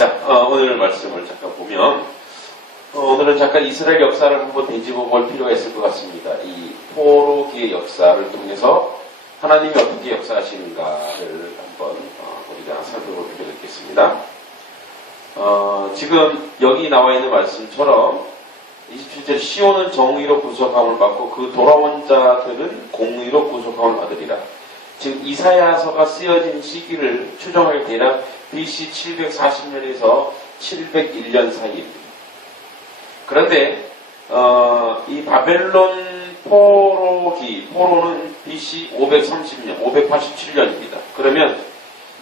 자, 어, 오늘 말씀을 잠깐 보면, 어, 오늘은 잠깐 이스라엘 역사를 한번 되짚어 볼 필요가 있을 것 같습니다. 이 포로기의 역사를 통해서 하나님이 어떻게 역사하시는가를 한번 어, 우리가 살펴볼 필요가 있겠습니다. 어, 지금 여기 나와 있는 말씀처럼 27절 시온은 정의로 구속함을 받고 그 돌아온 자들은 공의로 구속함을 받으리라. 지금 이사야서가 쓰여진 시기를 추정할 대략 BC 740년에서 701년 사이입니다. 그런데 어, 이 바벨론 포로기 포로는 BC 530년, 587년입니다. 그러면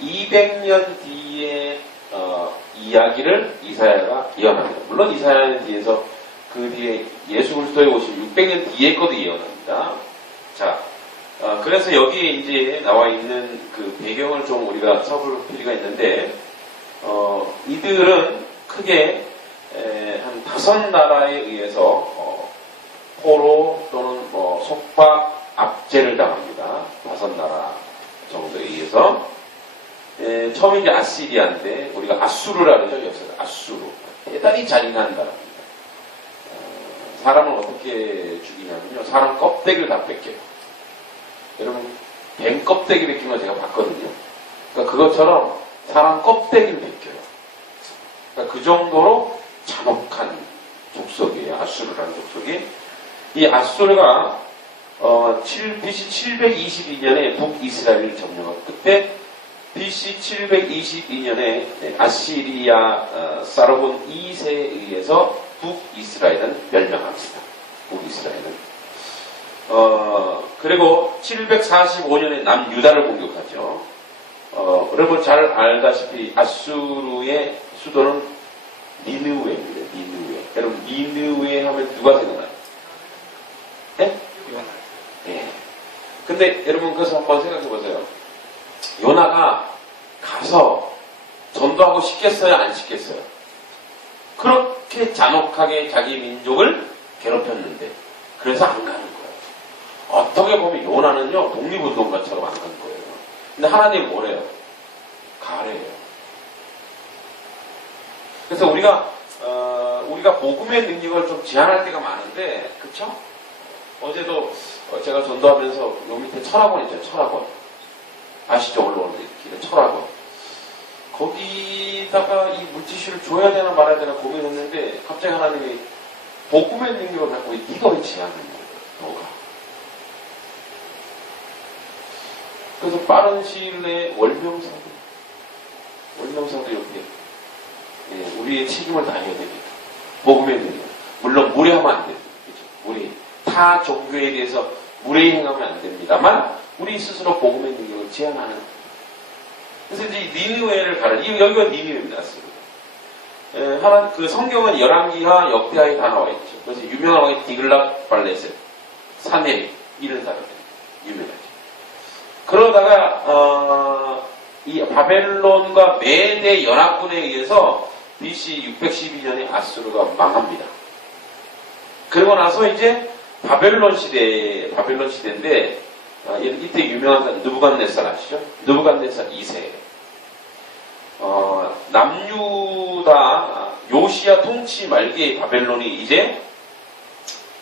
200년 뒤에 어, 이야기를 이사야가 예언합니다. 물론 이사야는 뒤에서 그 뒤에 예수 그리스도에 오신 600년 뒤에 것도 예언합니다. 자, 어, 그래서 여기에 이제 나와 있는 그 배경을 좀 우리가 써볼 필요가 있는데, 어, 이들은 크게 에, 한 다섯 나라에 의해서 어, 포로 또는 뭐 속박, 압제를 당합니다. 다섯 나라 정도에 의해서. 에, 처음 이제 아시리아인데 우리가 아수르라는 적이 없어요. 아수르. 대단히 잔인한 나라입니다. 어, 사람을 어떻게 죽이냐면요. 사람 껍데기를 다 뺏겨요. 여러분 뱀 껍데기 벗긴 거 제가 봤거든요. 그러니까 그것처럼 사람 껍데기를 벗겨요. 그러니까 그 정도로 잔혹한 족속이에요. 아수르라는 족속이. 이 아수르가 어, 7, BC 722년에 북이스라엘을 점령하고 그때 BC 722년에 아시리아 어, 사르본 2세에 의해서 북이스라엘은 멸망합니다. 북이스라엘은. 어, 그리고 745년에 남유다를 공격하죠. 어, 여러분 잘 알다시피 아수르의 수도는 니느웨입니다. 니느웨. 여러분 니느웨 하면 누가 생각나요? 네? 네. 근데 여러분 그것을 한번 생각해 보세요. 요나가 가서 전도하고 싶겠어요? 안 싶겠어요? 그렇게 잔혹하게 자기 민족을 괴롭혔는데 그래서 안 가는 거예요. 어떻게 보면 요나는요 독립운동가처럼 안 간 거예요. 근데 하나님 뭐래요? 가래요. 그래서 우리가 어, 우리가 복음의 능력을 좀 제한할 때가 많은데 그쵸? 어제도 제가 전도하면서 요 밑에 철학원 있죠 철학원 아시죠 올라오는 길에 철학원 거기다가 이 물티슈를 줘야 되나 말아야 되나 고민했는데 갑자기 하나님이 복음의 능력을 갖고 네가 왜 제한하는 거야 너가 그래서 빠른 시일 내에 월명사도, 월명사도 이렇게, 예, 우리의 책임을 다해야 됩니다. 복음의 능력. 물론 무례하면 안 됩니다. 그죠? 무례. 타 종교에 대해서 무례히 행하면 안 됩니다만, 우리 스스로 복음의 능력을 제한하는. 그래서 이제 니느웨를 가르, 여기가 니느웨입니다. 예, 하나, 그 성경은 열왕기와 역대하에 다 나와 있죠. 그래서 유명한 게 디글락 발레셋, 사내, 이런 사람들. 유명하죠. 그러다가 어, 이 바벨론과 메대 연합군에 의해서 BC 612년에 아수르가 망합니다. 그러고 나서 이제 바벨론 시대, 바벨론 시대인데 어, 이때 유명한 느부갓네살 아시죠? 느부갓네살 2세. 어, 남유다 요시아 통치 말기에 바벨론이 이제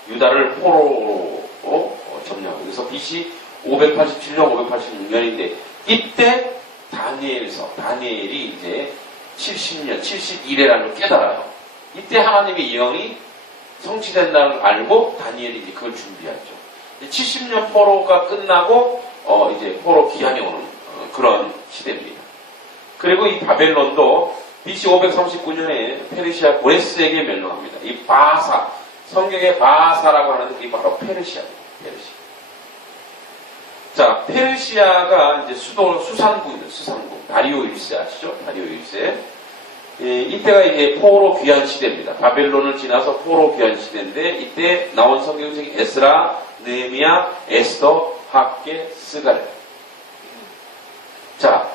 유다를 포로로 어, 점령하고 그래서 BC 587년, 586년인데 이때 다니엘서 다니엘이 이제 70년, 71회라는 걸 깨달아요. 이때 하나님의 예언이 성취된다는 걸 알고 다니엘이 이제 그걸 준비하죠. 70년 포로가 끝나고 어 이제 포로 기한이 오는 어 그런 시대입니다. 그리고 이 바벨론도 BC 539년에 페르시아 고레스에게 멸망합니다. 이 바사 성경의 바사라고 하는 게 바로 페르시아입니다. 페르시아. 자, 페르시아가 이제 수도 수산국입니다. 수산국. 다리오 1세 아시죠? 다리오 1세. 예, 이때가 이제 포로 귀한 시대입니다. 바벨론을 지나서 포로 귀한 시대인데 이때 나온 성경책이 에스라, 느헤미야, 에스더, 학계, 스가랴. 자,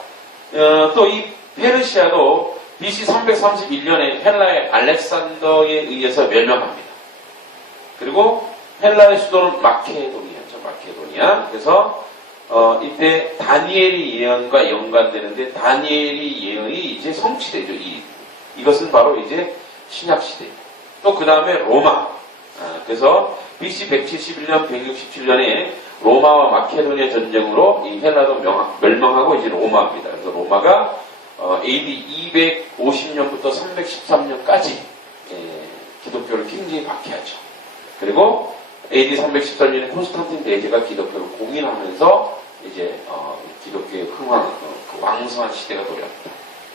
어, 또이 페르시아도 BC 331년에 헬라의 알렉산더에 의해서 멸망합니다. 그리고 헬라의 수도는 마케도니아죠. 마케도니아. 그래서 어, 이때 다니엘이 예언과 연관되는데 다니엘이 예언이 이제 성취되죠. 이 이것은 바로 이제 신약 시대. 또 그 다음에 로마. 아, 그래서 BC 171년, 167년에 로마와 마케도니아 전쟁으로 이 헬라도 명- 멸망하고 이제 로마입니다. 그래서 로마가 어, AD 250년부터 313년까지 예, 기독교를 굉장히 박해하죠. 그리고 AD 313년에 콘스탄틴 대제가 기독교를 공인하면서 이제 어, 기독교의 흥왕, 어, 그 왕성한 시대가 도래합니다.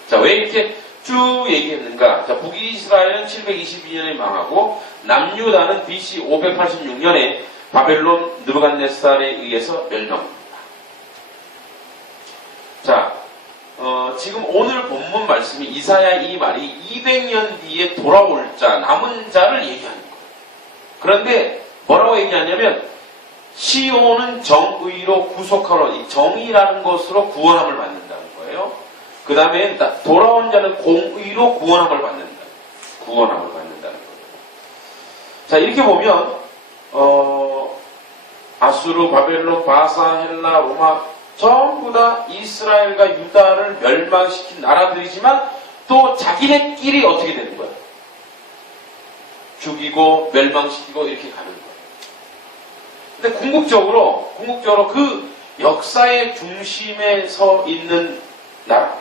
자, 왜 이렇게 쭉 얘기했는가? 자, 북이스라엘은 722년에 망하고 남유다는 BC 586년에 바벨론 느부갓네살에 의해서 멸망합니다. 자, 어, 지금 오늘 본문 말씀이 이사야 이 말이 200년 뒤에 돌아올 자, 남은 자를 얘기하는 거예요. 그런데 뭐라고 얘기하냐면 시온은 정의로 구속하러 이 정의라는 것으로 구원함을 받는다는 거예요. 그 다음에 돌아온 자는 공의로 구원함을 받는다. 구원함을 받는다는 거예요. 자 이렇게 보면 어, 아수르, 바벨론, 바사, 헬라, 로마 전부 다 이스라엘과 유다를 멸망시킨 나라들이지만 또 자기네끼리 어떻게 되는 거야? 죽이고 멸망시키고 이렇게 가는 거예요. 근데 궁극적으로 궁극적으로 그 역사의 중심에 서 있는 나라.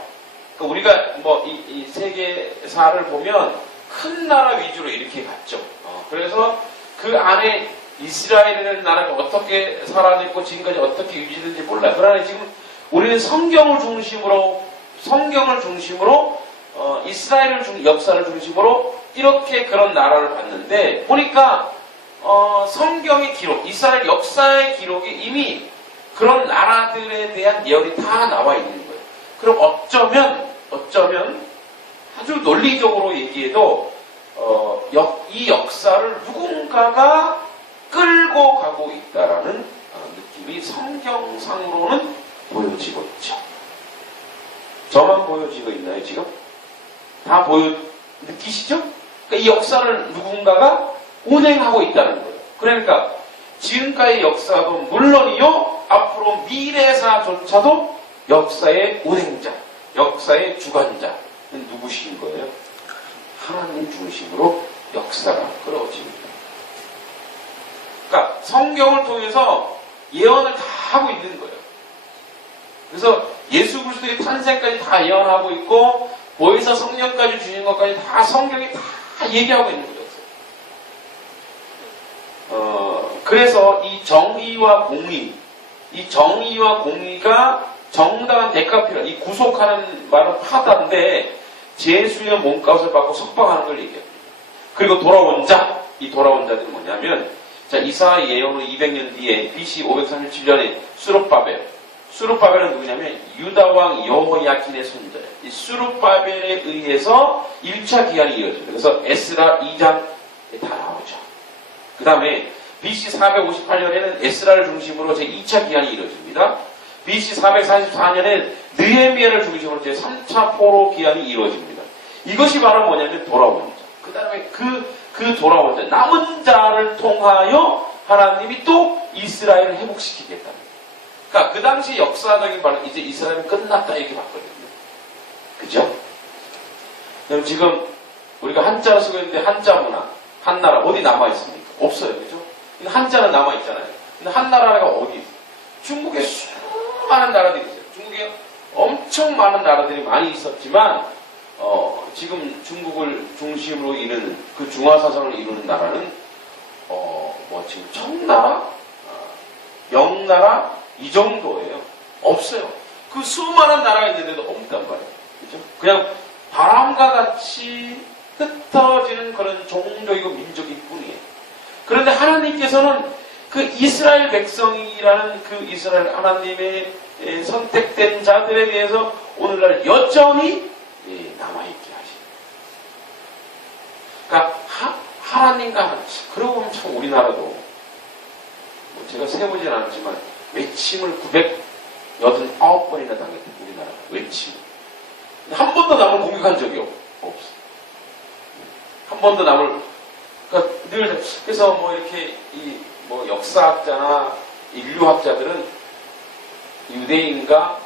그러니까 우리가 뭐이 세계사를 보면 큰 나라 위주로 이렇게 갔죠. 어, 그래서 그 안에 이스라엘이라는 나라가 어떻게 살아냈고 지금까지 어떻게 유지되는지 몰라요. 그러나 지금 우리는 성경을 중심으로 성경을 중심으로 어, 이스라엘을 중, 역사를 중심으로 이렇게 그런 나라를 봤는데 보니까 어, 성경의 기록, 이스라엘 역사의 기록이 이미 그런 나라들에 대한 예언이 다 나와 있는 거예요. 그럼 어쩌면 어쩌면 아주 논리적으로 얘기해도 어, 역, 이 역사를 누군가가 끌고 가고 있다라는 어, 느낌이 성경상으로는 보여지고 있죠. 저만 보여지고 있나요, 지금? 다 보여, 느끼시죠? 그러니까 이 역사를 누군가가 운행하고 있다는 거예요. 그러니까 지금까지 역사도 물론이요, 앞으로 미래사조차도 역사의 운행자, 역사의 주관자는 누구신 거예요? 하나님 중심으로 역사가 끌어집니다. 그러니까 성경을 통해서 예언을 다 하고 있는 거예요. 그래서 예수 그리스도의 탄생까지 다 예언하고 있고 보혜사 성령까지 주신 것까지 다 성경이 다 얘기하고 있는 거예요. 어, 그래서 이 정의와 공의, 이 정의와 공의가 정당한 대가 필요, 이 구속하는 말은 하다인데 제수의 몸값을 받고 석방하는 걸 얘기합니다. 그리고 돌아온 자, 이 돌아온 자들은 뭐냐면 자, 이사 예언후 200년 뒤에 BC 537년에 수르바벨. 수르바벨은 누구냐면 유다왕 여호야킨의 손자예요. 이 수르바벨에 의해서 1차 기한이 이어집니다. 그래서 에스라 2장에 다 나오죠. 그 다음에 BC 458년에는 에스라를 중심으로 제 2차 기한이 이루어집니다. BC 444년에 느헤미야를 중심으로 제 3차 포로 기한이 이루어집니다. 이것이 바로 뭐냐면 돌아온 자. 그 다음에 그, 그 돌아온 자, 남은 자를 통하여 하나님이 또 이스라엘을 회복시키겠다. 그러니까 그 당시 역사적인 바로 이제 이스라엘은 끝났다 이렇게 봤거든요. 그죠? 그럼 지금 우리가 한자를 쓰고 있는데 한자 문화, 한나라 어디 남아 있습니까? 없어요. 그죠? 한자는 남아 있잖아요. 근데 한 나라가 어디 있어요? 중국에 수많은 나라들이 있어요. 중국에 엄청 많은 나라들이 많이 있었지만 어, 지금 중국을 중심으로 이루는 그 중화사상을 이루는 나라는 어, 뭐 지금 청나라, 어, 영나라 이 정도예요. 없어요. 그 수많은 나라가 있는데도 없단 말이에요. 그죠? 그냥 바람과 같이 흩어지는 그런 종족이고 민족일 뿐이에요. 그런데 하나님께서는 그 이스라엘 백성이라는 그 이스라엘 하나님의 선택된 자들에 대해서 오늘날 여전히 남아있게 하십니다. 그러니까 하, 나님과 그러고 보면 참 우리나라도 뭐 제가 세보진 않았지만 외침을 989번이나 당했던 우리나라 외침. 한 번도 남을 공격한 적이 없, 없어. 한 번도 남을 그러니까 늘 그래서 뭐 이렇게 이 뭐 역사학자나 인류학자들은 유대인과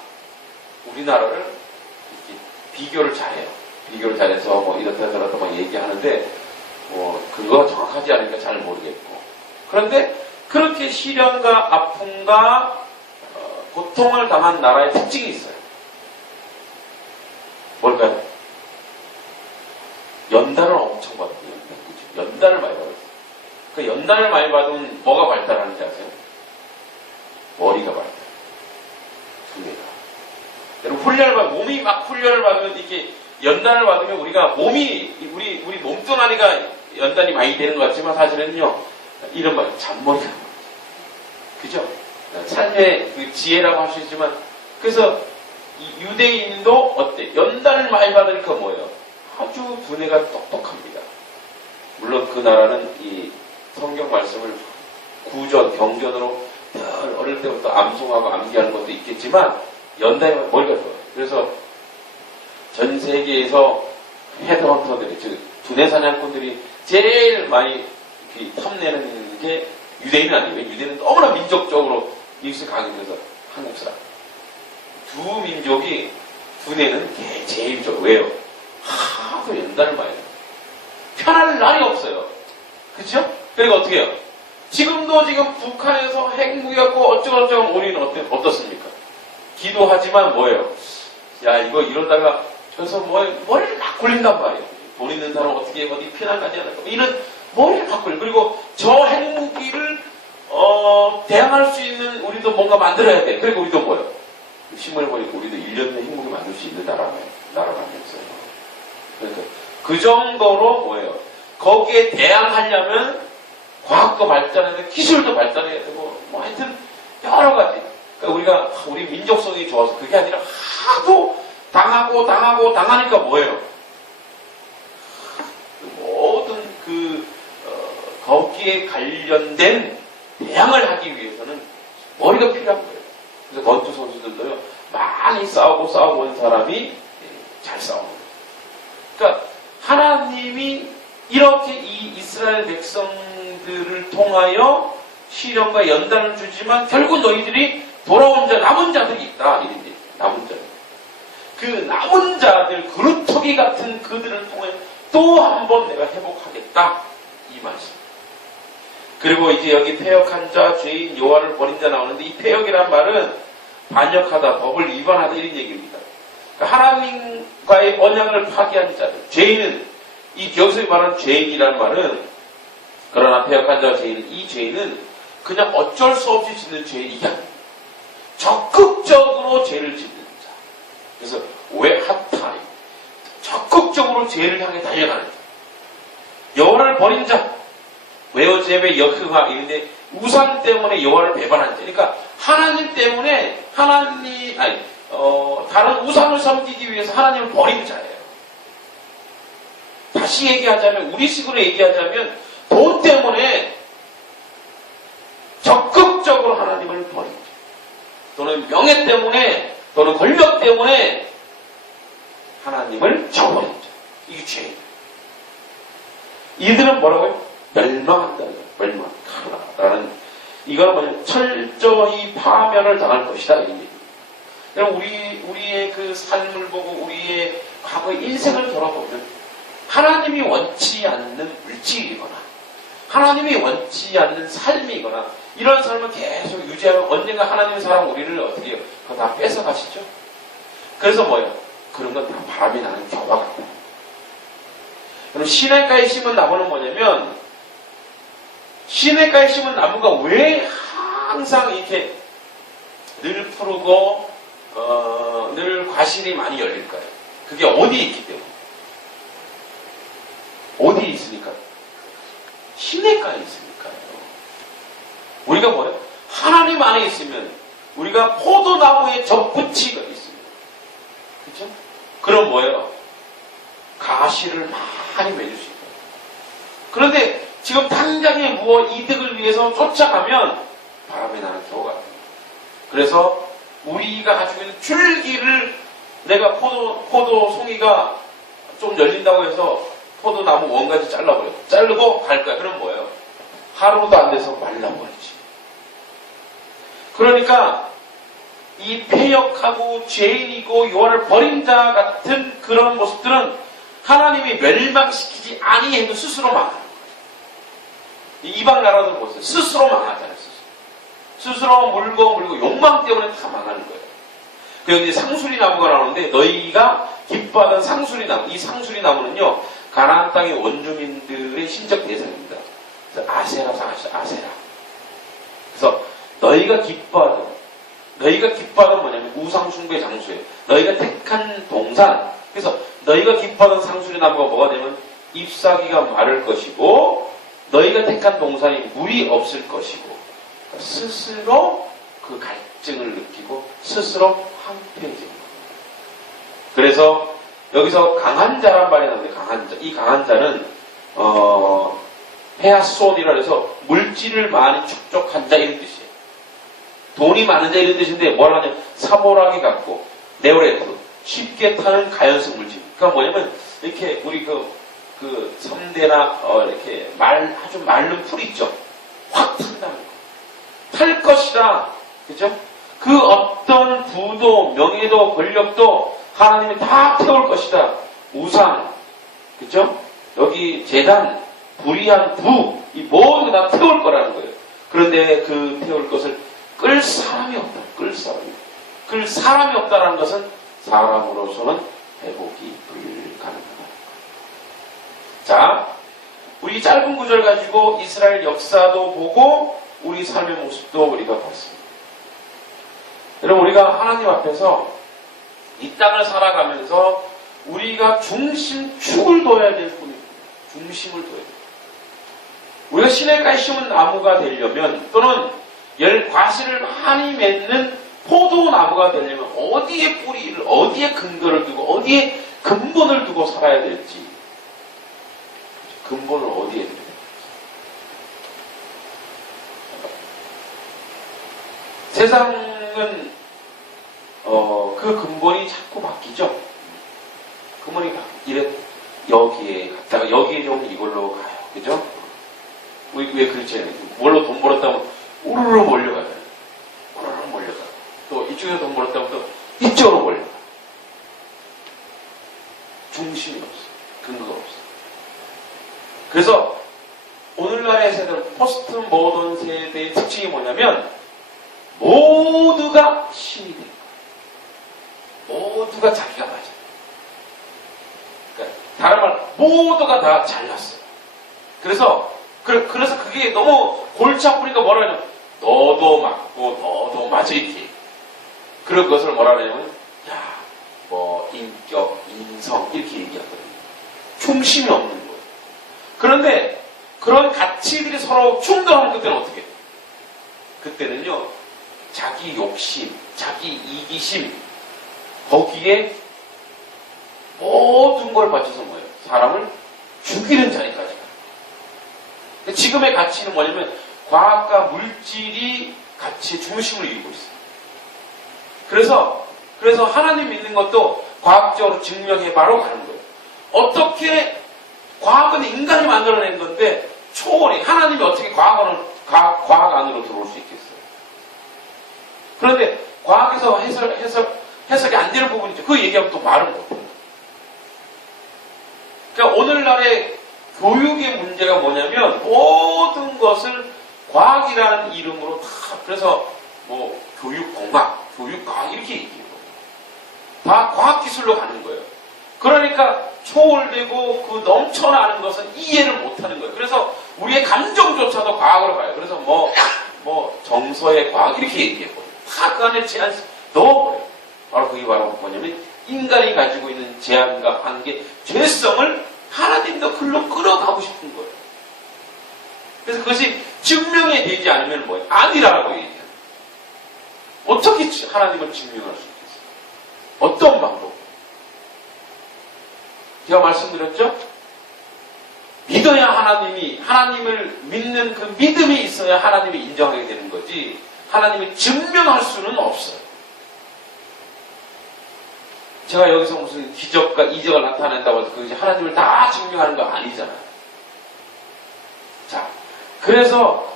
우리나라를 비교를 잘해요. 비교를 잘해서 뭐 이렇다 저렇다 막 얘기하는데 뭐 그거 정확하지 않으니까 잘 모르겠고 그런데 그렇게 시련과 아픔과 어, 고통을 당한 나라의 특징이 있어요. 뭘까요? 연단을 엄청 받았어요. 연단을 많이 받았어요. 그 연단을 많이 받으면 뭐가 발달하는지 아세요? 머리가 발달. 두뇌가. 여러분 훈련을 받 몸이 막 훈련을 받으면 이게 연단을 받으면 우리가 몸이 우리 우리 몸뚱아리가 연단이 많이 되는 것 같지만 사실은요 이런 말 잔머리가 그죠? 삶의 그 지혜라고 할 수 있지만 그래서 유대인도 어때? 연단을 많이 받으니까 뭐예요? 아주 두뇌가 똑똑합니다. 물론 그 나라는 이 성경 말씀을 구전, 경전으로 늘 어릴 때부터 암송하고 암기하는 것도 있겠지만 연단이 머리가 좋아요. 그래서 전 세계에서 헤드헌터들이, 즉 두뇌 사냥꾼들이 제일 많이 탐내는 게 유대인은 아니에요. 유대인은 너무나 민족적으로 이익을 강해져서 한국 사람. 두 민족이 두뇌는 제일 좋아요. 왜요? 하도 연단을 많이 해요. 편할 날이 없어요. 그죠? 그리고 어떻게 해요? 지금도 지금 북한에서 핵무기갖고 어쩌고저쩌고 우리는 어때, 어떻습니까? 기도하지만 뭐예요? 야, 이거 이러다가 그래서 뭐, 머리를 막 굴린단 말이에요. 돈 있는 사람 어떻게 어디 피난 가지 않을까? 이런 머리를 막 굴려. 그리고 저 핵무기를, 어, 대항할 수 있는 우리도 뭔가 만들어야 돼. 그리고 우리도 뭐예요? 힘을 보니까 우리도 1년 내에 핵무기 만들 수 있는 나라가, 나라가 아니었어요. 그러니까 그 정도로 뭐예요? 거기에 대항하려면 과학도 발전해야 되고 기술도 발전해야 되고 뭐 하여튼 여러 가지. 그러니까 우리가 우리 민족성이 좋아서 그게 아니라 하도 당하고 당하고 당하니까 뭐예요? 모든 그 어, 거기에 관련된 대항을 하기 위해서는 머리가 필요한 거예요. 그래서 권투 선수들도요 많이 싸우고 싸우고 온 사람이 예, 잘 싸우는 거예요. 그러니까 하나님이 이렇게 이 이스라엘 백성들을 통하여 시련과 연단을 주지만 결국 너희들이 돌아온 자 남은 자들이 있다 이런데 남은 자들. 그 남은 자들 그루터기 같은 그들을 통해 또 한 번 내가 회복하겠다 이 말씀. 그리고 이제 여기 폐역한 자, 죄인, 여호와를 버린 자 나오는데 이 폐역이란 말은 반역하다, 법을 위반하다 이런 얘기입니다. 하나님과의 언약을 파기한 자들, 죄인은 이 여기서 말하는 죄인이란 말은 그러나 폐역한 자와 죄인은 이 죄인은 그냥 어쩔 수 없이 짓는 죄인이 아닙니다. 적극적으로 죄를 짓는 자. 그래서 왜 핫타임? 적극적으로 죄를 향해 달려가는 자. 여호와를 버린 자. 외어제베 여흐화 이런데 우상 때문에 여호와를 배반한 자. 그러니까 하나님 때문에 하나님 아니 어, 다른 우상을 섬기기 위해서 하나님을 버린 자예요. 다시 얘기하자면 우리식으로 얘기하자면 돈 때문에 적극적으로 하나님을 버린 자. 또는 명예 때문에 또는 권력 때문에 하나님을 저버린 자. 이게 죄예요. 이들은 뭐라고요? 멸망한다. 멸망하라라는 이거는 뭐냐 철저히 파멸을 당할 것이다. 이 얘기. 우리 우리의 그 삶을 보고 우리의 과거 인생을 돌아보면 하나님이 원치 않는 물질이거나 하나님이 원치 않는 삶이거나 이런 삶을 계속 유지하면 언젠가 하나님의 사랑 우리를 어떻게 해요? 그거 다 뺏어 가시죠? 그래서 뭐예요? 그런 건 다 바람이 나는 겨와 같다. 그럼 시냇가에 심은 나무는 뭐냐면 시냇가에 심은 나무가 왜 항상 이렇게 늘 푸르고 어, 늘 과실이 많이 열릴까요? 그게 어디에 있기 때문에 어디에 있으니까 시냇가에 있으니까요. 우리가 뭐예요? 하나님 안에 있으면 우리가 포도나무에 접붙이가 있습니다. 그렇죠? 그럼 뭐예요? 가시를 많이 맺을 수 있어요. 그런데 지금 당장에 무엇 이득을 위해서 쫓아가면 바람에 나는 됩니다. 그래서 우리가 가지고 있는 줄기를 내가 포도, 포도 송이가 좀 열린다고 해서 포도나무 원가지 잘라버려. 자르고 갈 거야. 그럼 뭐예요? 하루도 안 돼서 말라버리지. 그러니까 이 폐역하고 죄인이고 요한을 버린 자 같은 그런 모습들은 하나님이 멸망시키지 아니해도 스스로 망하는 거예요. 이방 나라들 보세요. 스스로 망하잖아요. 스스로. 물고 물고 욕망 때문에 다 망하는 거예요. 그래서 이제 상수리 나무가 나오는데 너희가 기뻐하던 상수리 나무, 이 상수리 나무는요 가나안 땅의 원주민들의 신적 대상입니다. 그래서 아세라서 아시죠? 아세라. 그래서 너희가 기뻐하던 너희가 기뻐하던 뭐냐면 우상 숭배 장소예요. 너희가 택한 동산. 그래서 너희가 기뻐하던 상수리 나무가 뭐가 되면 잎사귀가 마를 것이고 너희가 택한 동산이 물이 없을 것이고 스스로 그 갈증을 느끼고 스스로 황폐해집니다. 그래서 여기서 강한 자란 말이 나오는데 강한 자. 이 강한 자는 어, 헤아손이라 해서 물질을 많이 축적한 자 이런 뜻이에요. 돈이 많은 자 이런 뜻인데 뭐라 하냐 사모라기 같고 네오레트 쉽게 타는 가연성 물질. 그러니까 뭐냐면 이렇게 우리 그, 그 섬대나 어, 이렇게 말 아주 마른 풀 있죠. 탈 것이다. 그죠? 그 어떤 부도 명예도 권력도 하나님이 다 태울 것이다. 우상, 그죠? 여기 재단, 불의한 부, 이 모두 다 태울 거라는 거예요. 그런데 그 태울 것을 끌 사람이 없다. 끌 사람이. 끌 사람이 없다라는 것은 사람으로서는 회복이 불가능하다. 자, 우리 짧은 구절 가지고 이스라엘 역사도 보고 우리 삶의 모습도 우리가 봤습니다. 여러분, 우리가 하나님 앞에서 이 땅을 살아가면서 우리가 중심축을 둬야 될 뿐입니다. 중심을 둬야 돼요. 우리가 시내가에 심은 나무가 되려면 또는 열 과실을 많이 맺는 포도나무가 되려면 어디에 뿌리를 어디에 근거를 두고 어디에 근본을 두고 살아야 될지 근본을 어디에 두야 될지 세상은 어, 그 근본이 자꾸 바뀌죠. 근본이 바, 이래 여기에 갔다가 여기에 좀 이걸로 가요. 그죠? 왜, 왜 그렇지? 뭘로 돈 벌었다면 우르르 몰려가잖아요. 우르르 몰려가. 또 이쪽에서 돈 벌었다면 또 이쪽으로 몰려가. 중심이 없어. 근거가 없어. 그래서 오늘날의 세대는 포스트 모던 세대의 특징이 뭐냐면 모두가 신이 돼. 모두가 자기가 맞아. 그러니까 다른 말 모두가 다 잘났어요. 그래서 그, 래서 그게 너무 골치 아프니까 뭐라 하냐면 너도 맞고 너도 이렇게. 그런 것을 뭐라 하냐면 야 뭐 인격, 인성 이렇게 얘기하거든요. 중심이 없는 거예요. 그런데 그런 가치들이 서로 충돌하는 그때는 어떻게? 그때는요 자기 욕심, 자기 이기심 거기에 모든 걸 바쳐서 뭐예요? 사람을 죽이는 자리까지 가요. 지금의 가치는 뭐냐면 과학과 물질이 가치의 중심을 이루고 있어요. 그래서 그래서 하나님 믿는 것도 과학적으로 증명해 바로 가는 거예요. 어떻게 과학은 인간이 만들어낸 건데 초월이 하나님이 어떻게 과학 안으로, 과학, 과학 안으로 들어올 수 있겠어요? 그런데 과학에서 해설, 해설, 해석이 안 되는 부분이 있죠. 그 얘기하면 또 말은 못해요. 그러니까 오늘날의 교육의 문제가 뭐냐면 모든 것을 과학이라는 이름으로 다 그래서 뭐 교육 공학, 교육 과학 이렇게 얘기해요. 다 과학 기술로 가는 거예요. 그러니까 초월되고 그 넘쳐나는 것은 이해를 못하는 거예요. 그래서 우리의 감정조차도 과학으로 가요. 그래서 뭐, 뭐, 정서의 과학 이렇게 얘기해요. 다그 안에 제한 넣어버려요. 바로 그게 바로 뭐냐면 인간이 가지고 있는 제한과 한계, 죄성을 하나님도 글로 끌어가고 싶은 거예요. 그래서 그것이 증명이 되지 않으면 뭐예요? 아니라고 얘기해요. 어떻게 하나님을 증명할 수 있겠어요? 어떤 방법? 제가 말씀드렸죠? 믿어야 하나님이, 하나님을 믿는 그 믿음이 있어야 하나님이 인정하게 되는 거지, 하나님을 증명할 수는 없어요. 제가 여기서 무슨 기적과 이적을 나타낸다고 해서 그것이 하나님을 다 증명하는 거 아니잖아요. 자, 그래서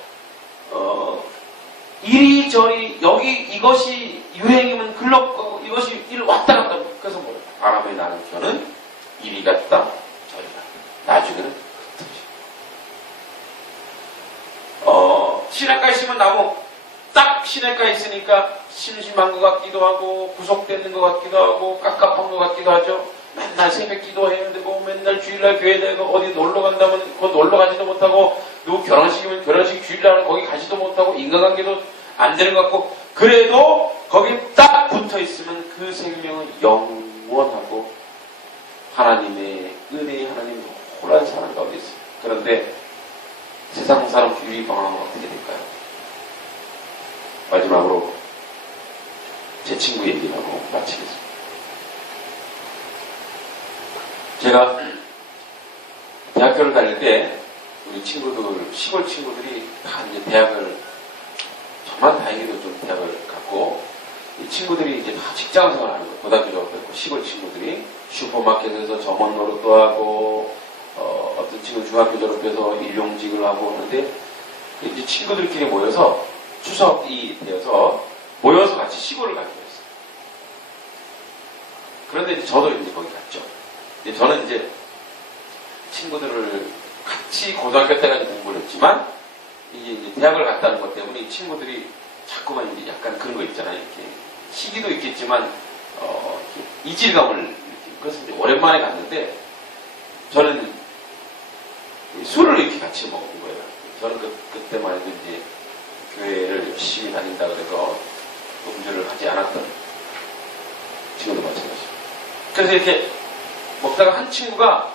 어, 이리저리 여기 이것이 유행이면 글로 가고 이것이 일 왔다 갔다 그래서 뭐 바람에 나는 저는 이리 갔다 저리 갔다 나중에는 흩어지 어, 신학가 있으면 나무 딱 시내가에 있으니까 심심한 것 같기도 하고 구속되는 것 같기도 하고 깝깝한 것 같기도 하죠. 맨날 새벽 기도해야 되고 맨날 주일날 교회 되고 어디 놀러 간다면 그 놀러 가지도 못하고 누구 결혼식이면 결혼식 주일날 거기 가지도 못하고 인간관계도 안 되는 것 같고 그래도 거기 딱 붙어 있으면 그 생명은 영원하고 하나님의 은혜의 하나님 혼란 사람 가운데 있어요. 그런데 세상 사람 귀리 방황은 어떻게 될까요? 마지막으로 제 친구 얘기를 하고 마치겠습니다. 제가 대학교를 다닐 때 우리 친구들, 시골 친구들이 다 이제 대학을 정말 다행히도 좀 대학을 갔고 이 친구들이 이제 다 직장 생활 하는 거예요. 고등학교 졸업했고 시골 친구들이 슈퍼마켓에서 점원 노릇도 하고 어, 어떤 친구 중학교 졸업해서 일용직을 하고 하는데 이제 친구들끼리 모여서 추석이 되어서 모여서 같이 시골을 가기로 했어요. 그런데 이제 저도 이제 거기 갔죠. 이제 저는 이제 친구들을 같이 고등학교 때까지 공부를 했지만 이제, 대학을 갔다는 것 때문에 이 친구들이 자꾸만 이제 약간 그런 거 있잖아요. 이렇게 시기도 있겠지만 어, 이질감을 이렇게 그래서 이제 오랜만에 갔는데 저는 술을 이렇게 같이 먹은 거예요. 저는 그, 그때만 해도 이제 교회를 열심히 다닌다 그래서 음주를 하지 않았던 친구도 마찬가지죠. 그래서 이렇게 먹다가 한 친구가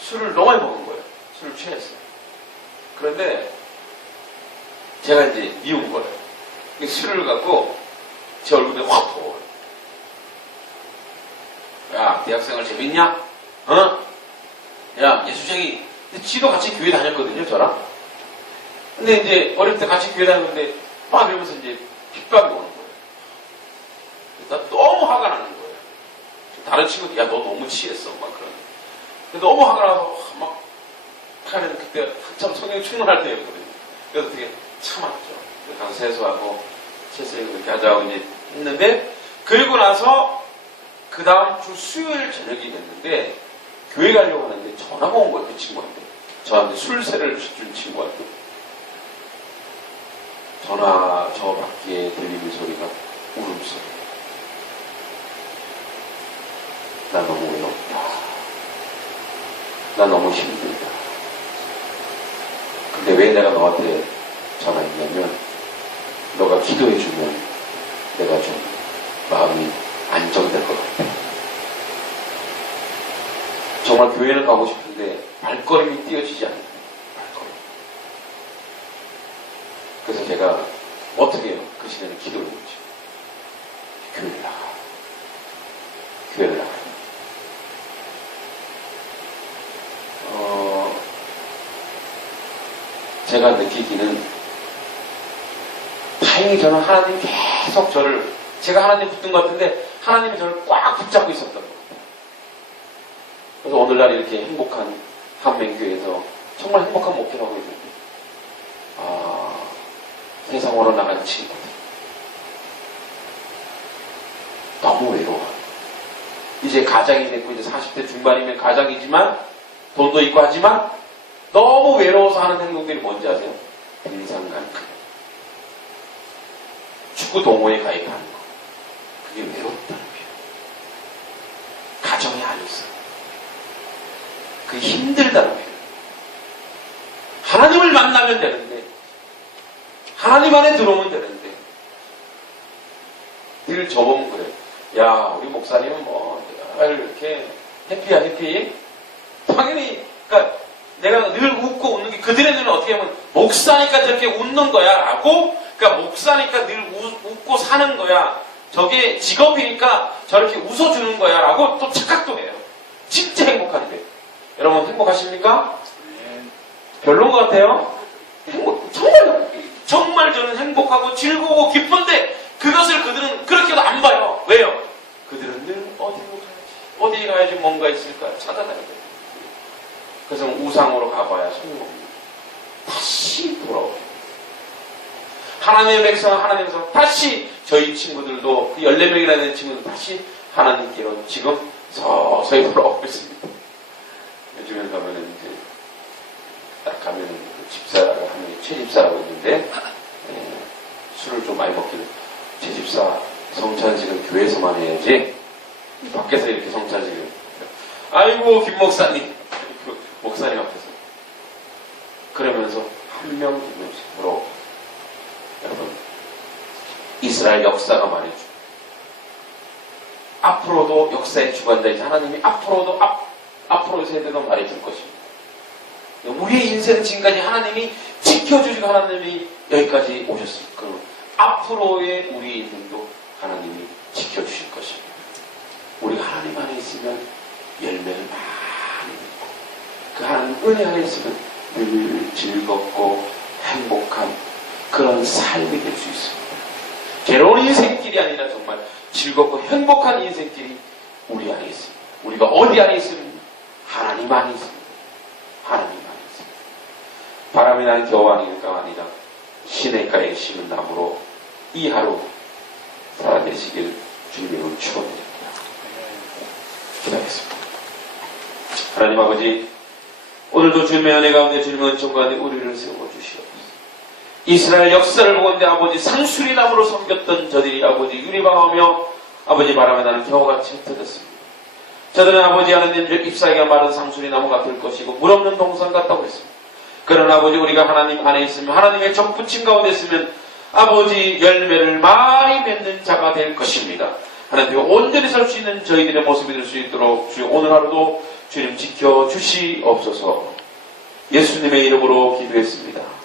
술을 너무 많이 먹은 거예요. 술을 취했어요. 그런데 제가 이제 미운 거예요. 술을 갖고 제 얼굴에 확 부어요. 야, 대학생활 재밌냐? 어? 야, 예수쟁이. 지도 같이 교회 다녔거든요, 저랑. 근데 이제 어릴 때 같이 교회 다녔는데 막 이러면서 이제 핍박이 오는 거예요. 나 너무 화가 나는 거예요. 다른 친구들, 야, 너 너무 취했어. 막 그런. 근데 너무 화가 나서 막 하는 그때 한참 성령이 충만할 때였거든요. 그래서 되게 참았죠. 가서 세수하고 채색을 그렇게 하자고 이제 했는데 그리고 나서 그 다음 주 수요일 저녁이 됐는데 교회 가려고 하는데 전화가 온 거예요. 그 친구한테. 저한테 술세를 준 친구한테. 전화 저 밖에 들리는 소리가 울음소리. 나 너무 외롭다. 나 너무 힘들다. 근데 왜 내가 너한테 전화했냐면 너가 기도해주면 내가 좀 마음이 안정될 것 같아. 정말 교회는 가고 싶은데 발걸음이 띄어지지 않는 발걸음. 그래서 제가 어떻게 해요? 그 시간에 기도를 했죠. 교회를 나가. 교회를 나가. 어, 제가 느끼기는 다행히 저는 하나님 계속 저를 제가 하나님 붙든 것 같은데 하나님이 저를 꽉 붙잡고 있었던 것 같아요. 그래서 오늘날 이렇게 행복한 한맹교에서 정말 행복한 목회를 하고 있는데 아 세상으로 나간 친구들 너무 외로워. 이제 가장이 됐고 이제 40대 중반이면 가장이지만 돈도 있고 하지만 너무 외로워서 하는 행동들이 뭔지 아세요? 등산간 축구 동호회 가입하는 거. 그게 외롭다는 표현. 가정이 안 있어. 그게 힘들다는 표현. 하나님을 만나면 되는데, 하나님 안에 들어오면 되는데, 늘 저보면 그래. 야, 우리 목사님은 뭐, 이렇게 해피야, 해피? 당연히, 그러니까 내가 늘 웃고 웃는 게 그들의 눈은 어떻게 하면 목사니까 저렇게 웃는 거야 라고? 그러니까 목사니까 늘 웃, 고 사는 거야. 저게 직업이니까 저렇게 웃어주는 거야 라고 또 착각도 해요. 진짜 행복한데. 여러분 행복하십니까? 별론 것 같아요? 행복 정말 정말 저는 행복하고 즐거우고 기쁜데 그것을 그들은 그렇게도 안 봐요. 왜요? 그들은 늘 어디로 가야지? 어디 가야지 뭔가 있을까 찾아다녀야 돼 그래서 우상으로 가봐야 소용없는 다시 돌아오고 하나님의 백성 하나님에서 다시 저희 친구들도 그 14명이나 되는 친구들 다시 하나님께로 지금 서서히 돌아오고 있습니다. 요즘에 가면은 이제 딱 가면은 그 집사가 한 명이 최집사라고 있는데 예, 술을 좀 많이 먹기는 최집사 성찬식은 교회에서만 해야지. 밖에서 이렇게 성찬식을. 아이고 김 목사님. 그 목사님 앞에서 그러면서 한명두 명씩 보러 여러분 이스라엘 역사가 말해줘 앞으로도 역사의 주관자이자 하나님이 앞으로도 앞, 앞으로 세대도 말해줄 것입니다. 우리의 인생 지금까지 하나님이 지켜주시고 하나님이 여기까지 오셨습니다. 그럼 앞으로의 우리 인생도 하나님이 지켜주실 것입니다. 우리가 하나님 안에 있으면 열매를 많이 그 하나님 은혜 안에 있으면 늘 즐겁고 행복한 그런 삶이 될 수 있습니다. 괴로운 인생길이 아니라 정말 즐겁고 행복한 인생길이 우리 안에 있습니다. 우리가 어디 안에 있습니까? 하나님 안에 있습니다. 하나님 안에 있습니다. 바람이 나는 겨우 아니니까 아니라 시냇가에 심은 나무로 이 하루 살아내시길 주님을 축원드립니다. 기도하겠습니다. 하나님 아버지 오늘도 주님의 은혜 가운데 은총 가운데 우리를 세워주시옵소서. 이스라엘 역사를 보건대 아버지 산수리 나무로 섬겼던 저들이 아버지 유리방하며 아버지 바람에 나는 겨우같이 흩어졌습니다. 저들은 아버지 하나님 잎사귀가 마른 상수리 나무가 될 것이고 물 없는 동산 같다고 했습니다. 그런 아버지 우리가 하나님 안에 있으면 하나님의 접붙임 가운데 있으면 아버지 열매를 많이 맺는 자가 될 것입니다. 하나님 온전히 살 수 있는 저희들의 모습이 될 수 있도록 주여 오늘 하루도 주님 지켜 주시옵소서. 예수님의 이름으로 기도했습니다.